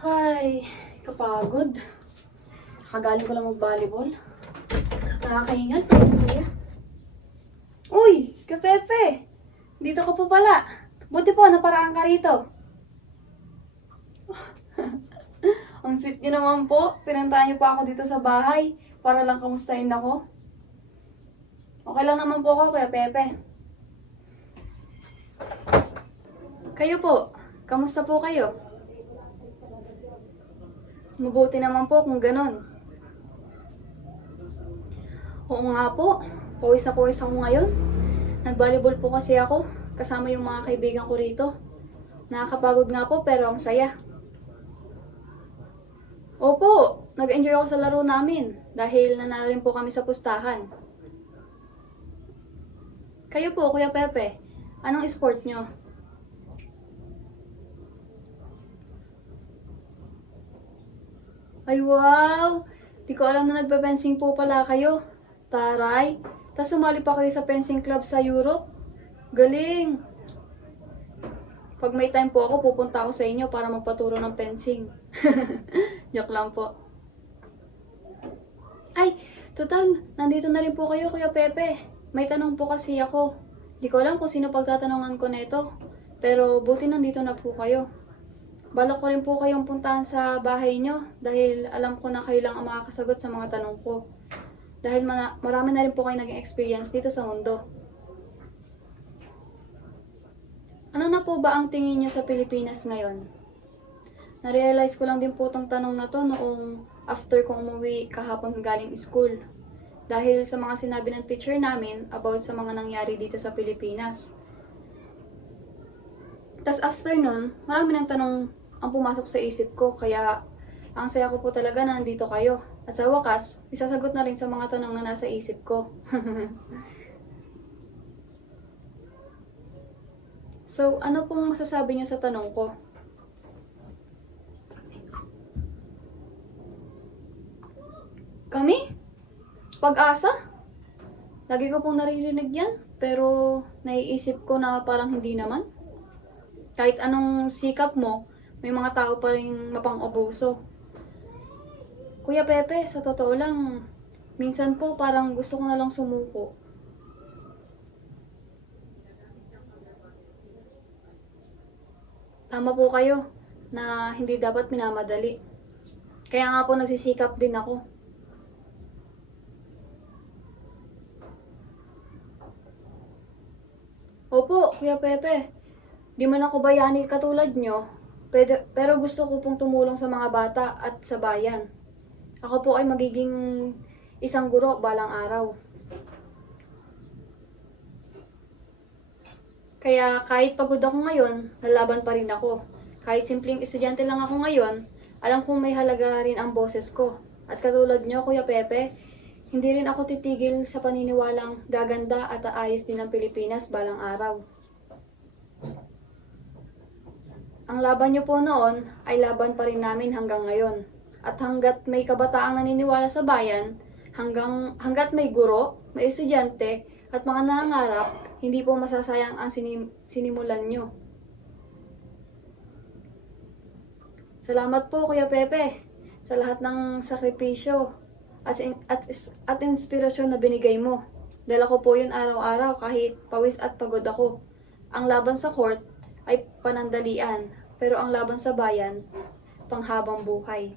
Ay, kapagod. Kagaling ko lang mag-volleyball. Nakakahingal, pero masaya. Uy, Kapepe! Dito ka po pala. Buti po, naparaan ka rito. Ang sweet niyo naman po. Pinuntahan niyo pa ako dito sa bahay para lang kamustahin ako. Okay lang naman po ako, Kuya Pepe. Kayo po, kamusta po kayo? Mabuti naman po kung ganun. Oo nga po, pawis na pawis ako ngayon. Nag-volleyball po kasi ako, kasama yung mga kaibigan ko rito. Nakakapagod nga po pero ang saya. Opo, nag-enjoy ako sa laro namin dahil nanalo rin po kami sa pustahan. Kayo po, Kuya Pepe, anong sport nyo? Ay wow! Di ko alam na nagbe-fencing po pala kayo. Taray! Tapos sumali pa kayo sa fencing club sa Europe. Galing! Pag may time po ako, pupunta ako sa inyo para magpaturo ng fencing. Joke lang po. Ay! Total, nandito na rin po kayo, Kuya Pepe. May tanong po kasi ako. Di ko alam kung sino pagtatanungan ko nito. Pero buti nandito na po kayo. Balak ko rin po kayong puntahan sa bahay nyo dahil alam ko na kayo lang ang makakasagot sa mga tanong ko. Dahil marami na rin po kayo naging experience dito sa mundo. Ano na po ba ang tingin nyo sa Pilipinas ngayon? Na-realize ko lang din po itong tanong na to noong after kong umuwi kahapon galing school. Dahil sa mga sinabi ng teacher namin about sa mga nangyari dito sa Pilipinas. Tas after nun, marami ng tanong ang pumasok sa isip ko, kaya ang saya ko po talaga na nandito kayo. At sa wakas, isasagot na rin sa mga tanong na nasa isip ko. So, ano pong masasabi niyo sa tanong ko? Kami? Pag-asa? Lagi ko pong naririnig yan, pero naiisip ko na parang hindi naman. Kahit anong sikap mo, may mga tao pa rin mapang-abuso. Kuya Pepe, sa totoo lang, minsan po parang gusto ko na lang sumuko. Tama po kayo na hindi dapat minamadali. Kaya nga po nagsisikap din ako. Opo, Kuya Pepe. Di man ako bayani katulad nyo, pero gusto ko pong tumulong sa mga bata at sa bayan. Ako po ay magiging isang guro balang araw. Kaya kahit pagod ako ngayon, lalaban pa rin ako. Kahit simpleng estudyante lang ako ngayon, alam kong may halaga rin ang boses ko. At katulad nyo, Kuya Pepe, hindi rin ako titigil sa paniniwalang gaganda at aayos din ng Pilipinas balang araw. Ang laban nyo po noon ay laban pa rin namin hanggang ngayon. At hanggat may kabataang naniniwala sa bayan, hanggat may guro, may estudyante, at mga nangangarap, hindi po masasayang ang sinimulan nyo. Salamat po, Kuya Pepe, sa lahat ng sakripisyo at inspirasyon na binigay mo. Dala ko po yun araw-araw kahit pawis at pagod ako. Ang laban sa court ay panandalian, pero ang laban sa bayan, panghabang buhay.